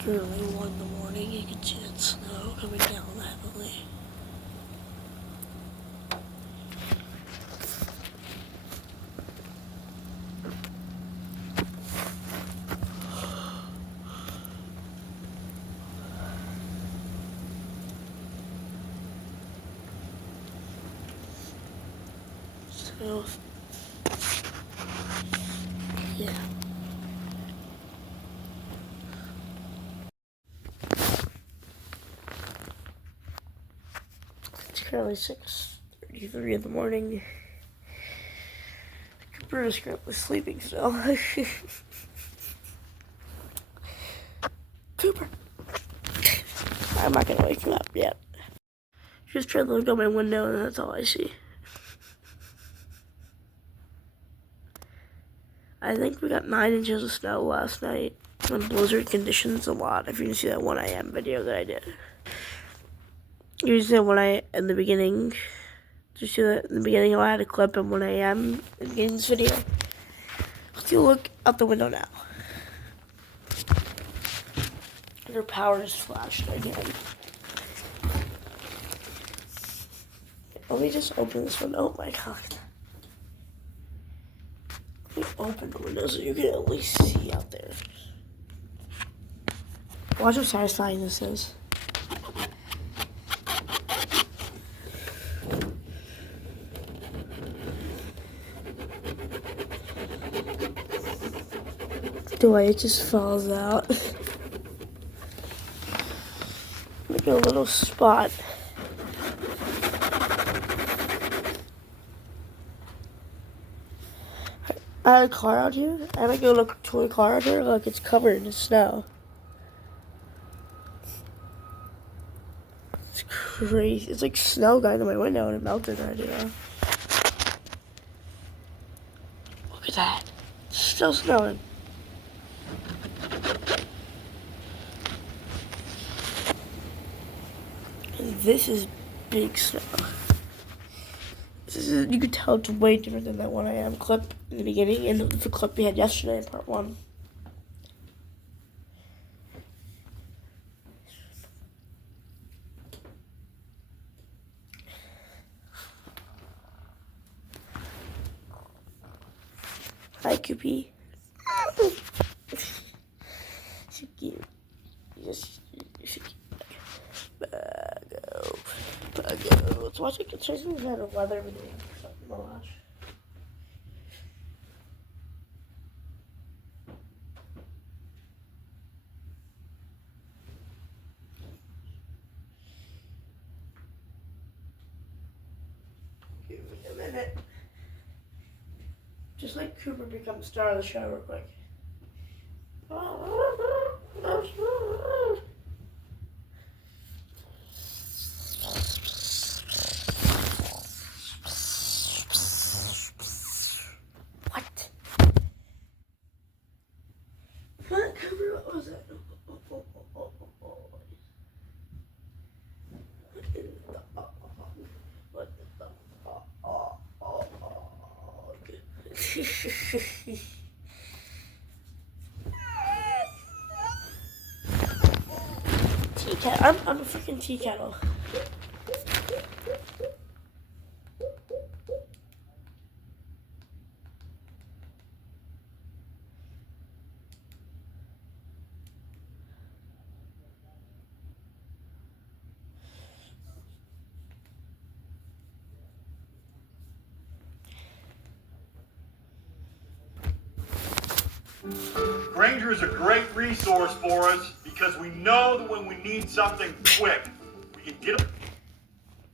currently 1 in the morning. You can see that snow coming down heavily. So, yeah. It's currently 6:33 in the morning. Cooper is currently sleeping still. Cooper! I'm not gonna wake him up yet. Just trying to look out my window and that's all I see. I think we got 9 inches of snow last night on blizzard conditions a lot. If you can see that 1 a.m. video that I did. You see that in the beginning. Did you see that in the beginning? I had a clip at 1 a.m. in the beginning of this video. Let's look out the window now. Their power just flashed again. Let me just open this window. Oh my god. Let me open the window so you can at least see out there. Watch how satisfying this is. The way it just falls out. Make a little spot. I had a car out here. I had to go look to a car out here. Look, it's covered in snow. It's crazy. It's like snow going in my window and it melted already. Look at that. It's still snowing. And this is big snow. You can tell it's way different than that 1 a.m. clip in the beginning and the clip we had yesterday in part 1. Hi, Coopy. So cute. Just so cute. Buggo. Let's watch it. Let's try some kind of weather video or something to watch. Give me a minute. Just let Cooper become the star of the show real quick. What? Cooper, what was that? Tea kettle. I'm a freaking tea kettle. Grainger is a great resource for us because we know that when we need something quick, we can get it.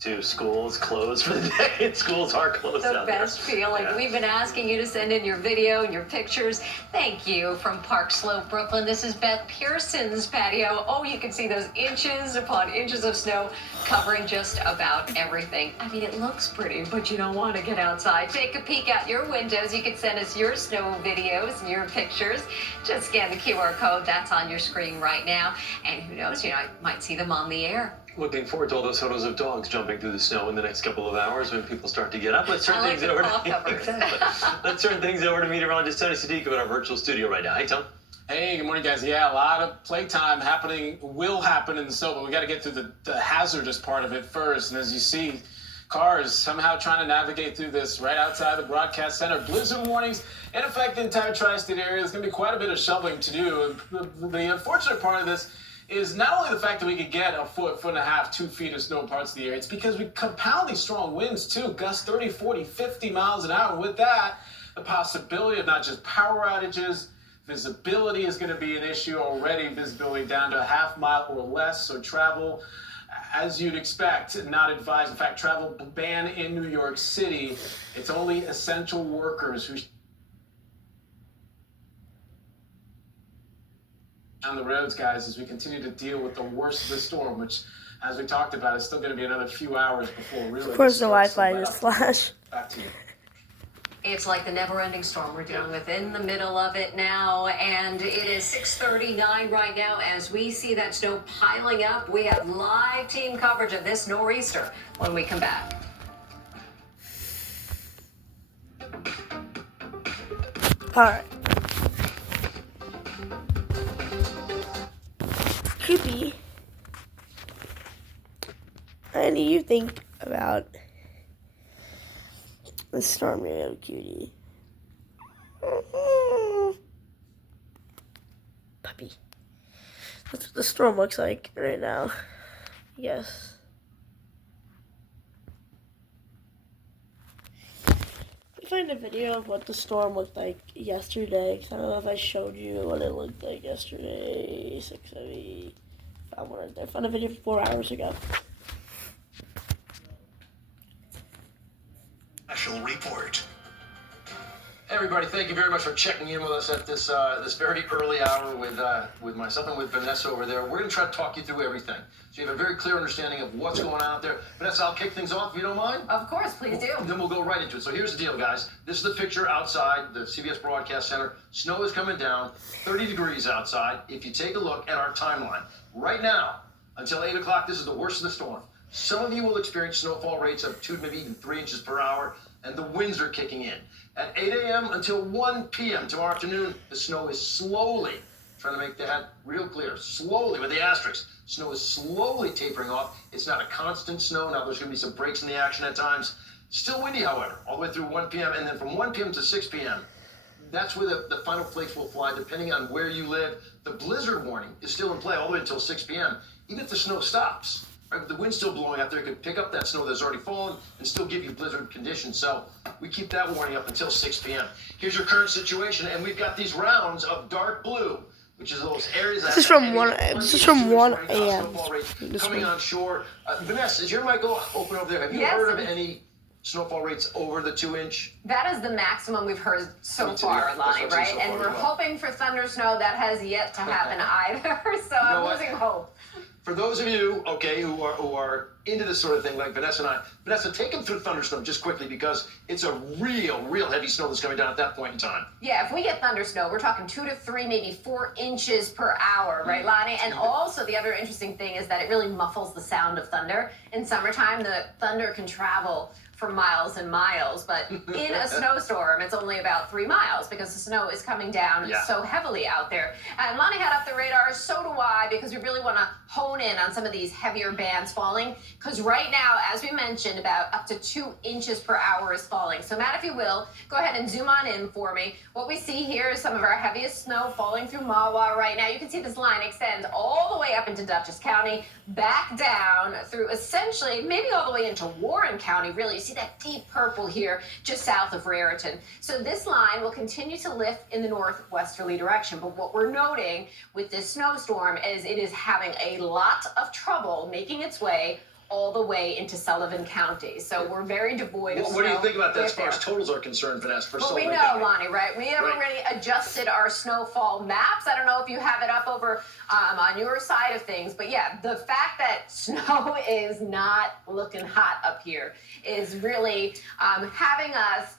To schools closed for the day, and schools are closed The out best there. feeling. Yeah. We've been asking you to send in your video and your pictures. Thank you from Park Slope, Brooklyn. This is Beth Pearson's patio. Oh, you can see those inches upon inches of snow covering just about everything. I mean, it looks pretty, but you don't want to get outside. Take a peek out your windows. You can send us your snow videos and your pictures. Just scan the QR code that's on your screen right now. And who knows, I might see them on the air. Looking forward to all those photos of dogs jumping through the snow in the next couple of hours when people start to get up. Let's turn things over to covers. Exactly. Let's turn things over to meteorologist Tony Sadiq in our virtual studio right now. Hey, Tony. Hey, good morning, guys. Yeah, a lot of playtime will happen in the snow, but we got to get through the hazardous part of it first. And as you see, cars somehow trying to navigate through this right outside the broadcast center. Blizzard warnings in effect the entire tri-state area. There's going to be quite a bit of shoveling to do. The unfortunate part of this is not only the fact that we could get a foot, foot and a half, 2 feet of snow in parts of the area, it's because we compound these strong winds too, gusts 30, 40, 50 miles an hour. And with that, the possibility of not just power outages, visibility is going to be an issue already, visibility down to a half mile or less, so travel, as you'd expect, not advised. In fact, travel ban in New York City. It's only essential workers who on the roads, guys, as we continue to deal with the worst of the storm, which, as we talked about, is still going to be another few hours before really. Of course, the Wi-Fi just flashed. Back to you. It's like the never-ending storm we're dealing with in the middle of it now, and it is 6:39 right now as we see that snow piling up. We have live team coverage of this nor'easter when we come back. All right. Creepy. What do you think about the storm radio, cutie? Puppy. That's what the storm looks like right now. Yes. I find a video of what the storm looked like yesterday. 'Cause I don't know if I showed you what it looked like yesterday. 6:30. I found a video 4 hours ago. Special report. Hey everybody, thank you very much for checking in with us at this this very early hour with myself and with Vanessa over there. We're going to try to talk you through everything, so you have a very clear understanding of what's going on out there. Vanessa, I'll kick things off if you don't mind. Of course, please do. Then we'll go right into it. So here's the deal, guys. This is the picture outside the CBS Broadcast Center. Snow is coming down, 30 degrees outside. If you take a look at our timeline, right now, until 8 o'clock, this is the worst of the storm. Some of you will experience snowfall rates of 2 maybe even 3 inches per hour, and the winds are kicking in. At 8 a.m. until 1 p.m. tomorrow afternoon, the snow is slowly, trying to make that real clear, slowly with the asterisks, snow is slowly tapering off. It's not a constant snow. Now there's going to be some breaks in the action at times. Still windy, however, all the way through 1 p.m. And then from 1 p.m. to 6 p.m., that's where the final flakes will fly, depending on where you live. The blizzard warning is still in play all the way until 6 p.m., even if the snow stops. Right, with the wind still blowing out there, it could pick up that snow that's already fallen and still give you blizzard conditions. So we keep that warning up until 6 p.m. Here's your current situation, and we've got these rounds of dark blue, which is those areas that This is from 1 a.m. coming on shore. Vanessa, is your mic open over there? Have you Yes. heard of any snowfall rates over the 2-inch? That is the maximum we've heard so Me too, far, yeah. That's Lonnie, what I've right? seen so And far we're as well. hoping for thunder snow. That has yet to happen either, so know I'm what? losing hope. For those of you, okay, who are into this sort of thing, like Vanessa and I, Vanessa, take them through thunderstorm just quickly, because it's a real heavy snow that's coming down at that point in time. Yeah, if we get thunder snow, we're talking 2 to 3, maybe 4 inches per hour, right, Lonnie? And also the other interesting thing is that it really muffles the sound of thunder. In summertime, the thunder can travel for miles and miles, but in a snowstorm, it's only about 3 miles because the snow is coming down so heavily out there. And Lonnie had up the radar, so do I, because we really want to hone in on some of these heavier bands falling, because right now, as we mentioned, about up to 2 inches per hour is falling. So Matt, if you will, go ahead and zoom on in for me. What we see here is some of our heaviest snow falling through Mahwah right now. You can see this line extends all the way up into Dutchess County, back down through essentially, maybe all the way into Warren County, really. You see that deep purple here just south of Raritan. So this line will continue to lift in the northwesterly direction. But what we're noting with this snowstorm is it is having a lot of trouble making its way all the way into Sullivan County. So we're very devoid of snow. What do you think about that as far there. as totals are concerned, Vanessa, for Well, we Sullivan know, County? Lonnie, right? We have already adjusted our snowfall maps. I don't know if you have it up over on your side of things, but yeah, the fact that snow is not looking hot up here is really having us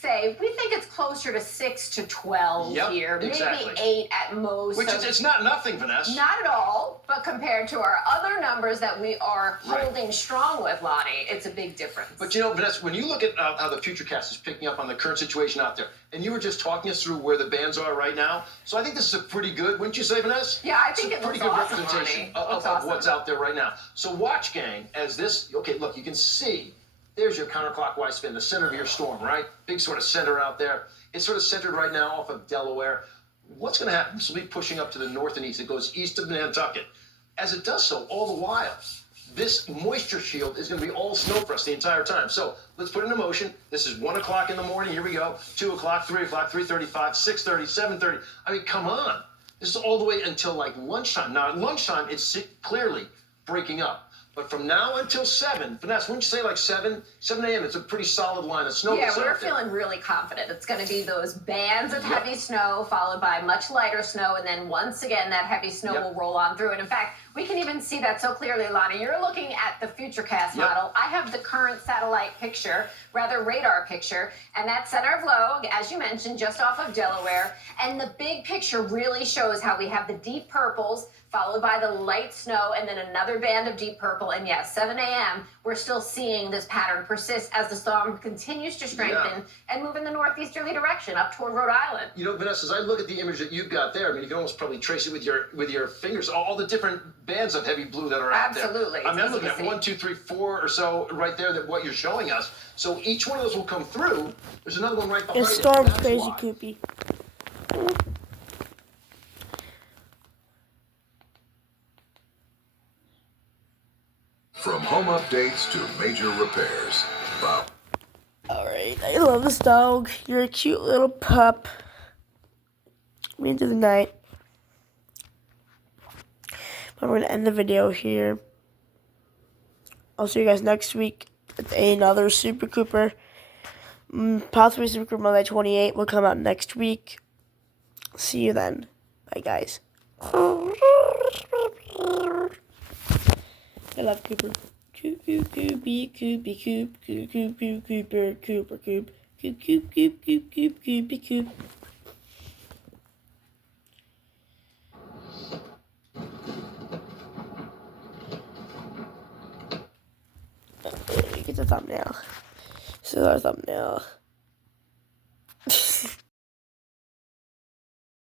say we think it's closer to 6 to 12 Yep, here, exactly. maybe 8 at most. Which So is, it's not nothing, Vanessa. not at all, but compared to our other numbers that we are Right. holding strong with, Lonnie, it's a big difference. But you know, Vanessa, when you look at how the Futurecast is picking up on the current situation out there, and you were just talking us through where the bands are right now, so I think this is a pretty good, wouldn't you say, Vanessa? Yeah, I think It's a it pretty looks good awesome, representation Lonnie. Looks of awesome. what's out there right now. So watch, gang, as this, okay, look, you can see, there's your counterclockwise spin, the center of your storm, right? Big sort of center out there. It's sort of centered right now off of Delaware. What's going to happen? This will be pushing up to the north and east. It goes east of Nantucket. As it does so, all the while, this moisture shield is going to be all snow for us the entire time. So let's put it into motion. This is 1 o'clock in the morning. Here we go. 2 o'clock, 3 o'clock, 3:35, 6:30, 7:30. I mean, come on. This is all the way until like lunchtime. Now, at lunchtime, it's clearly breaking up. But from now until 7, Vanessa, wouldn't you say like 7 a.m., it's a pretty solid line of snow. Yeah, that's we're out there. feeling really confident. It's going to be those bands of Yep. heavy snow followed by much lighter snow, and then once again that heavy snow Yep. will roll on through. And in fact, we can even see that so clearly, Lonnie. You're looking at the Futurecast Yep. model. I have the current satellite picture, rather radar picture, and that center of low, as you mentioned, just off of Delaware. And the big picture really shows how we have the deep purples followed by the light snow, and then another band of deep purple. And yes, 7 a.m., we're still seeing this pattern persist as the storm continues to strengthen and move in the northeasterly direction up toward Rhode Island. You know, Vanessa, as I look at the image that you've got there, I mean, you can almost probably trace it with your fingers, all the different bands of heavy blue that are out there. Absolutely. I mean, I'm It's looking easy at to 1, 2, 3, 4 or so right there that what you're showing us. So each one of those will come through. There's another one right behind This it. storm's That's crazy, why. Koopy. From home updates to major repairs, Bob Alright, I love this dog. You're a cute little pup. Me into the night. But we're gonna end the video here. I'll see you guys next week with another Super Cooper. Possibly Super Cooper Monday 28 will come out next week. See you then. Bye, guys. I love Cooper. Coopy, Coopy, Coop, Coop, Coop, Coop, Cooper, Cooper, Coop, Coop, Coop, Coop, Coop, Coop, Coopy, Coop. Get the thumbnail. This is our thumbnail.